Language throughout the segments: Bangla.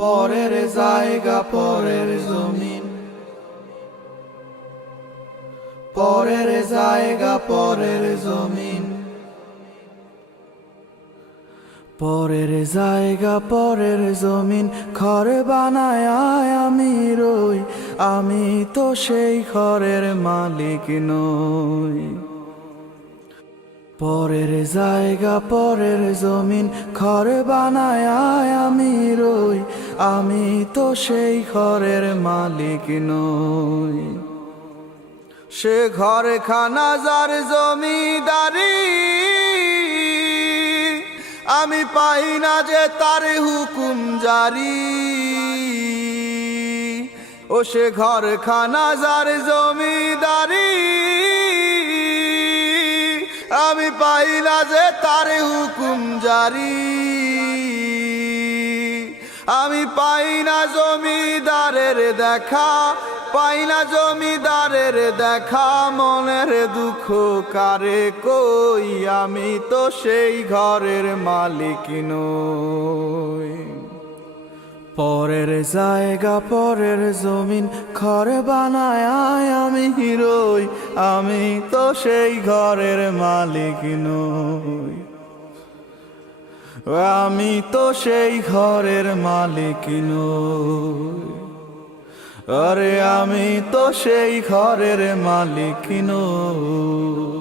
পরের জায়গা পরের জমিন, পরের জায়গা পরের জমিন, পরের জায়গা পরের জমিন। ঘর বানায় আমি রই, আমি তো সেই ঘরের মালিক নই। পরের জায়গা পরের জমিন, ঘর বানায় আমি রই, আমি তো সেই ঘরের মালিক নই। সে ঘরে খানা যার জমিদারি, আমি পাই না যে তার হুকুম জারি। ও সে ঘর খানা যার জমিদারি, আমি পাই না যে তার হুকুম জারি। আমি পাই না জমিদারের দেখা, পাই না জমিদারের দেখা। মনের দুঃখ কারে কই, আমি তো সেই ঘরের মালিক নই। পরের জায়গা পরের জমিন, ঘর বানায় আমি রই, আমি তো সেই ঘরের মালিক নই। আমি তো সেই ঘরের মালিক নই। আরে আমি তো সেই ঘরের মালিক নই।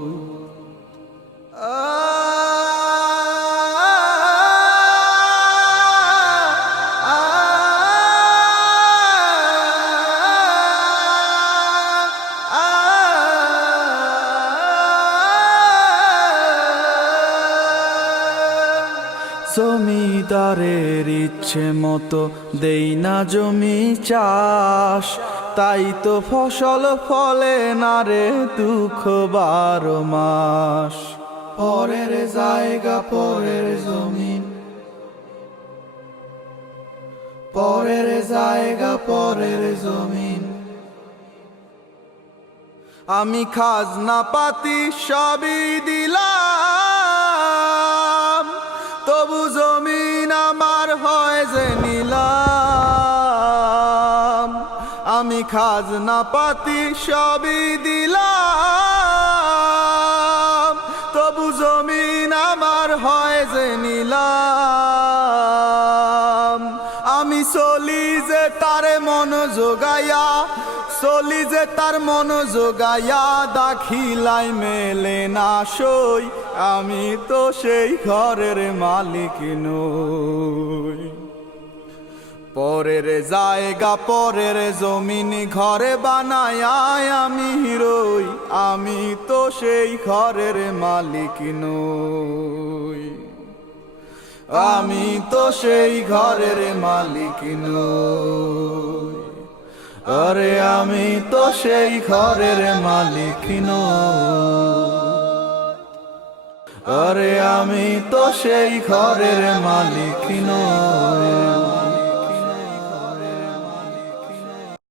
জমিদারের ইচ্ছে মতো দেই না জমি চাষ, তাই তো ফসল ফলে না রে দুঃখ 12 মাস। পরের জায়গা পরের জমিন, পরের জায়গা পরের জমিন। আমি খাজনা পাতি সবই দিলাম, তবু জমিন আমার হয় যে নিলাম। আমি খাজনা পাতি সবই দিলাম, তবু জমিন আমার হয় যে নিলাম। আমি চলি যে তার মন জোগাইয়া, চলি যে তার মন জোগাইয়া, দাখিলাই মেলে না সই, আমি তো সেই ঘরের মালিক নই। পরের জায়গা পরের জমিন, ঘরে বানায় আমি রই, আমি তো সেই ঘরের মালিক নই। আমি তো সেই ঘরের মালিক নই। আরে আমি তো সেই ঘরের মালিক নই। আরে আমি তো সেই ঘরের মালিক নই।